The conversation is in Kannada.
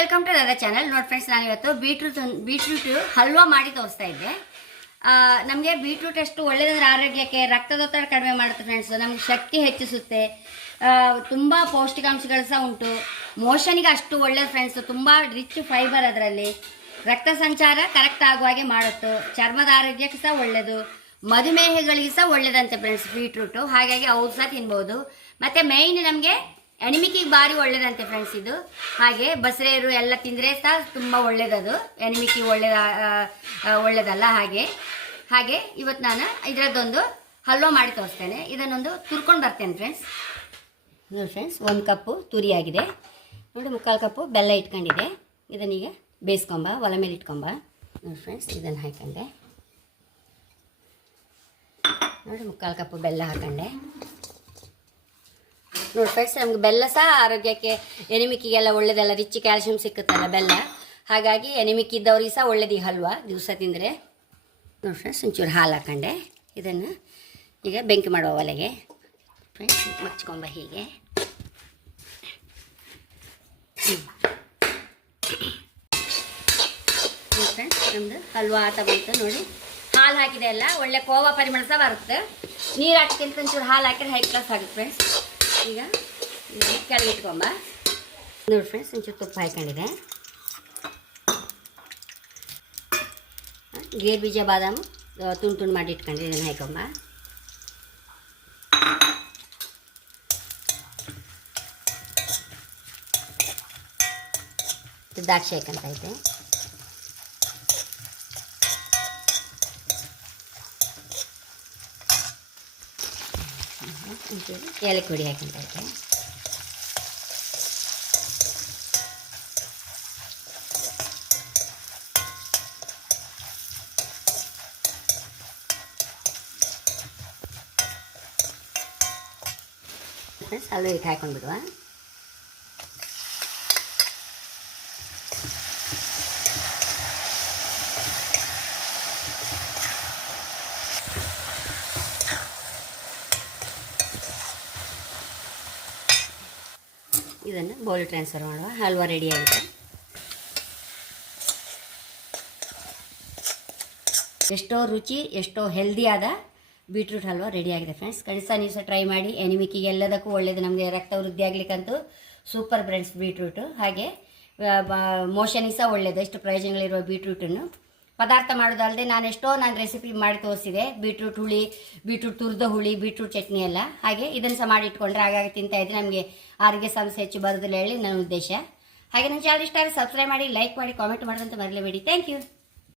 ವೆಲ್ಕಮ್ ಟು ನನ್ನ ಚಾನಲ್ ನೋಡಿ ಫ್ರೆಂಡ್ಸ್ ನಾನು ಇವತ್ತು ಬೀಟ್ರೂಟ್ ಬೀಟ್ರೂಟ್ ಹಲ್ವಾ ಮಾಡಿ ತೋರಿಸ್ತಾ ಇದ್ದೆ. ನಮಗೆ ಬೀಟ್ರೂಟ್ ಎಷ್ಟು ಒಳ್ಳೆಯದಂದ್ರೆ ಆರೋಗ್ಯಕ್ಕೆ, ರಕ್ತದೊತ್ತಡ ಕಡಿಮೆ ಮಾಡುತ್ತೆ ಫ್ರೆಂಡ್ಸ್ ನಮ್ಗೆ ಶಕ್ತಿ ಹೆಚ್ಚಿಸುತ್ತೆ. ತುಂಬ ಪೌಷ್ಟಿಕಾಂಶಗಳು ಸಹ ಉಂಟು. ಮೋಷನಿಗೆ ಅಷ್ಟು ಒಳ್ಳೆಯದು ಫ್ರೆಂಡ್ಸ್ ತುಂಬ ರಿಚ್ ಫೈಬರ್ ಅದರಲ್ಲಿ. ರಕ್ತ ಸಂಚಾರ ಕರೆಕ್ಟ್ ಆಗುವ ಹಾಗೆ ಮಾಡುತ್ತೆ. ಚರ್ಮದ ಆರೋಗ್ಯಕ್ಕೆ ಸಹ ಒಳ್ಳೆಯದು ಮಧುಮೇಹಗಳಿಗೆ ಸಹ ಒಳ್ಳೆಯದಂತೆ ಫ್ರೆಂಡ್ಸ್ ಬೀಟ್ರೂಟು ಹಾಗಾಗಿ ಅವ್ರು ಸಹ ತಿನ್ಬೋದು. ಮತ್ತು ಮೇಯ್ನ್ ನಮಗೆ ಎನಿಮಿಕಿಗೆ ಭಾರಿ ಒಳ್ಳೇದಂತೆ ಫ್ರೆಂಡ್ಸ್ ಇದು. ಹಾಗೆ ಬಸರೆಯರು ಎಲ್ಲ ತಿಂದರೆ ಸಹ ತುಂಬ ಒಳ್ಳೇದದು. ಎನಿಮಿಕಿ ಒಳ್ಳೆದ ಒಳ್ಳೇದಲ್ಲ ಹಾಗೆ. ಹಾಗೆ ಇವತ್ತು ನಾನು ಇದರದ್ದೊಂದು ಹಲ್ವಾ ಮಾಡಿ ತೋರಿಸ್ತೇನೆ. ಇದನ್ನೊಂದು ತುರ್ಕೊಂಡು ಬರ್ತೇನೆ ಫ್ರೆಂಡ್ಸ್ ನೋಡಿ ಫ್ರೆಂಡ್ಸ್ ಒಂದು ಕಪ್ಪು ತುರಿಯಾಗಿದೆ ನೋಡಿ, ಮುಕ್ಕಾಲು ಕಪ್ಪು ಬೆಲ್ಲ ಇಟ್ಕೊಂಡಿದೆ. ಇದನ್ನೀಗ ಬೇಯಿಸ್ಕೊಂಬ, ಒಲ ಮೇಲೆ ಇಟ್ಕೊಂಬ. ನೋಡಿ ಫ್ರೆಂಡ್ಸ್ ಇದನ್ನು ಹಾಕೊಂಡೆ. ನೋಡಿ, ಮುಕ್ಕಾಲು ಕಪ್ಪು ಬೆಲ್ಲ ಹಾಕೊಂಡೆ. ನೋಡಿ ಫ್ರೆಂಡ್ಸ್ ನಮ್ಗೆ ಬೆಲ್ಲ ಸಹ ಆರೋಗ್ಯಕ್ಕೆ, ಎನಿಮಿಕ್ಕಿಗೆಲ್ಲ ಒಳ್ಳೇದಲ್ಲ ರಿಚ್ ಕ್ಯಾಲ್ಶಿಯಂ ಸಿಕ್ಕುತ್ತಲ್ಲ ಬೆಲ್ಲ. ಹಾಗಾಗಿ ಎನಿಮಿಕ್ ಇದ್ದವ್ರಿಗೆ ಸಹ ಒಳ್ಳೇದು ಈ ಹಲ್ವಾ, ದಿವಸ ತಿಂದರೆ. ನೋಡಿ ಫ್ರೆಂಡ್ಸ್ ಒಂಚೂರು ಹಾಲು ಹಾಕೊಂಡೆ. ಇದನ್ನು ಈಗ ಬೆಂಕಿ ಮಾಡುವ ಒಲೆಗೆ. ಫ್ರೆಂಡ್ಸ್ ಮಚ್ಕೊಂಬ ಹೀಗೆ. ಫ್ರೆಂಡ್ಸ್ ಹಲ್ವಾ ಆತ ಬಂತು ನೋಡಿ. ಹಾಲು ಹಾಕಿದೆ ಅಲ್ಲ, ಒಳ್ಳೆ ಕೋವಾ ಪರಿಮಳ ಸಹ ಬರುತ್ತೆ. ನೀರು ಹಾಕಿಂತ ಒಂಚೂರು ಹಾಲು ಹಾಕಿದ್ರೆ ಹೈ ಕ್ಲಾಸ್ ಆಗುತ್ತೆ ಫ್ರೆಂಡ್ಸ್ ಈಗ ಇದನ್ನ ಕೆಳಗೆ ಇಟ್ಕೊಂಬ. ನೋಡಿ ಫ್ರೆಂಡ್ಸ್ ಒಂಚೂರು ತುಪ್ಪ ಹಾಕೊಂಡಿದೆ ಗೇರ್ ಬೀಜ ಬಾದಾಮು ಆ, ತುಂಡು ತುಂಡು ಮಾಡಿ ಇಟ್ಕೊಂಡಿದೆ ಇದನ್ನು ಹಾಕೊಂಬ. ಇದು ದ್ರಾಕ್ಷಿ ಹಾಕಂತ ಐತೆ ಒಂಚೂರು ಏಲಕ್ಕಿ ಹುಡಿ ಹಾಕಂತ ಐತೆ ಫ್ರೆಂಡ್ಸ್ ಅಲ್ಲೂ ಇಟ್ಟು ಹಾಕೊಂಡ್ಬಿಡುವ ಇದನ್ನು ಬೌಲ್ ಟ್ರಾನ್ಸ್ಫರ್ ಮಾಡುವ ಹಲ್ವಾ ರೆಡಿ ಆಗಿದೆ. ಎಷ್ಟೋ ರುಚಿ, ಎಷ್ಟೋ ಹೆಲ್ದಿಯಾದ ಬೀಟ್ರೂಟ್ ಹಲ್ವಾ ರೆಡಿ ಆಗಿದೆ ಫ್ರೆಂಡ್ಸ್ ಕಡಿಸ ನೀವು ಸಹ ಟ್ರೈ ಮಾಡಿ. ಎನಿಮಿಕ್ಕಿಗೆ ಎಲ್ಲದಕ್ಕೂ ಒಳ್ಳೆಯದು ನಮಗೆ ರಕ್ತ ವೃದ್ಧಿ ಆಗ್ಲಿಕ್ಕಂತೂ ಸೂಪರ್ ಫ್ರೆಂಡ್ಸ್ ಬೀಟ್ರೂಟು ಹಾಗೆ ಮೋಷನಿಗೆ ಸಹ ಒಳ್ಳೆಯದು ಎಷ್ಟು ಪ್ರಯೋಜನಗಳಿರುವ ಬೀಟ್ರೂಟನ್ನು ಪದಾರ್ಥ ಮಾಡೋದಲ್ಲದೆ ನಾನು ಎಷ್ಟೋ ನಾನು ರೆಸಿಪಿ ಮಾಡಿ ತೋರಿಸಿದೆ. ಬೀಟ್ರೂಟ್ ಹುಳಿ ಬೀಟ್ರೂಟ್ ತುರಿದ ಹುಳಿ ಬೀಟ್ರೂಟ್ ಚಟ್ನಿ ಎಲ್ಲ. ಹಾಗೆ ಇದನ್ನು ಸಹ ಮಾಡಿ ಇಟ್ಕೊಂಡ್ರೆ ಹಾಗಾಗಿ ತಿಂತಾ ಇದ್ರೆ ನಮಗೆ ಆರೋಗ್ಯ ಸಮಸ್ಯೆ ಹೆಚ್ಚು ಬರೋದಿಲ್ಲ ಹೇಳಿ ನನ್ನ ಉದ್ದೇಶ. ಹಾಗೆ ನನ್ನ ಚಾನಲ್ ಇಷ್ಟ ಆದರೆ ಸಬ್ಸ್ಕ್ರೈಬ್ ಮಾಡಿ ಲೈಕ್ ಮಾಡಿ ಕಾಮೆಂಟ್ ಮಾಡೋದಂತ ಮರಲೇಬೇಡಿ. Thank you